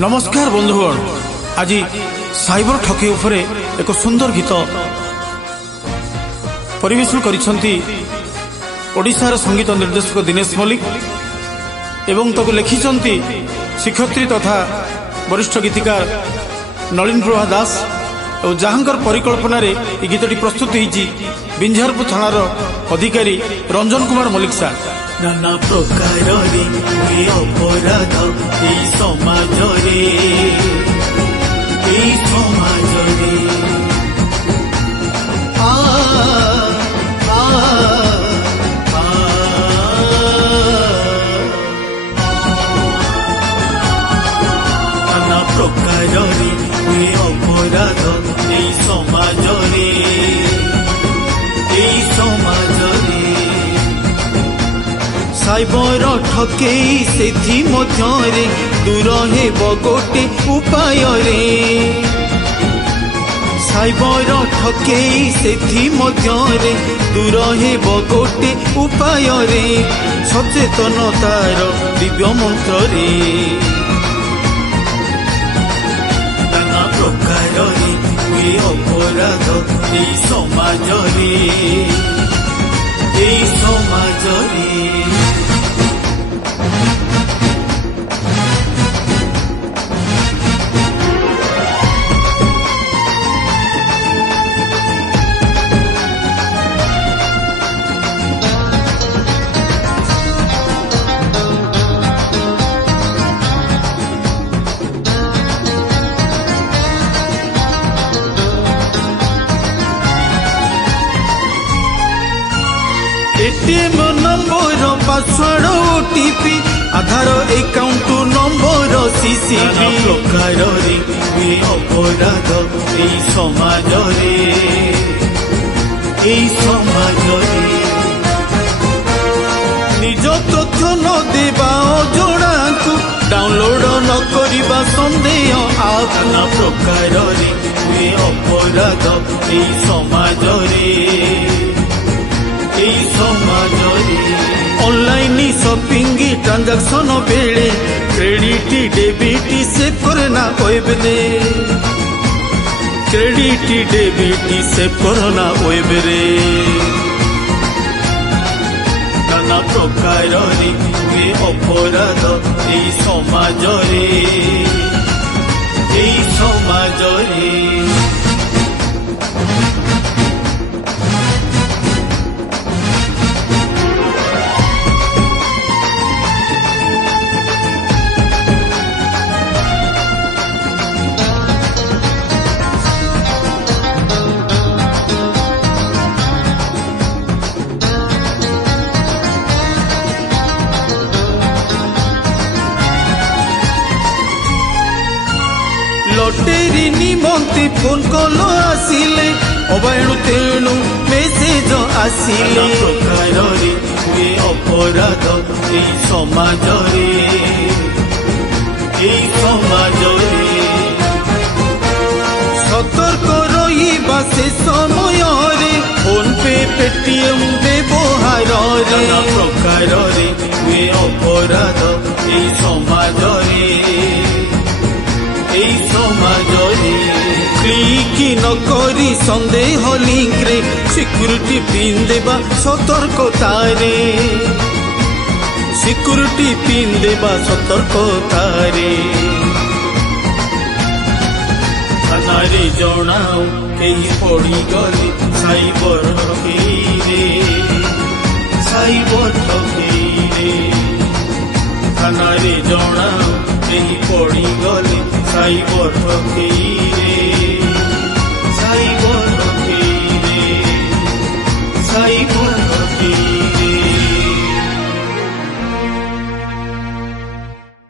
नमस्कार बंधुगण, आज साइबर ठकी उपरे एक सुंदर गीत परिवेशन करिसेंती ओडिशार संगीत निर्देशक दिनेश मल्लिक एवं ताको लिखिसेंती शिक्षयित्री तथा वरिष्ठ गीतिकार नलिन प्रभा दास और जहांकर परिकल्पना रे ये गीतटी प्रस्तुत होईची बिंझारपुर थानार अधिकारी रंजन कुमार मल्लिक सार। नाना प्रकार अपराध समाज नाना प्रकार अपराध समाज साइबर ठकेई सेथि मध्यरे दूर हेब गोटे उपाय रे साइबर ठकेई सेथि मध्यरे दूर हेब गोटे उपाय रे सचेतनतार दिव्य मंत्र रे नाना प्रकार अपराध समाज रे एटीएम नंबर पासवर्ड ओटीपी आधार अकाउंट नंबर सीसीबी प्रकार अपराध समाज निज तथ्य न देवा अजणा को डाउनलोड न करवा संदेह आपना प्रकार अपराध समाज ऑनलाइन शॉपिंग ट्रांजैक्शन बेले क्रेडिट डेबिट सेव करना वेबरे क्रेडिट डेबिट सेव करना वेबरे नाना प्रकार अपराध समाज लटेरी निमंते फोन कॉल आसिले अबायणु तेणु मेसेज आसिले प्रकार अपराध समाज सतर्क रहिबा से समय रे फोन पे पेटीएम व्यवहार प्रकार अपराध समाज क्लिक न करी संदेह लिंक रे सिक्यूरिटी पिन देबा सतर्कता रे सिक्यूरिटी पिन देबा सतर्कता रे थाना रे जणाओ केही पड़ी गले साइबर ठकेई रे थाना रे जणाओ केही पड़ी गले साइबर ठकेई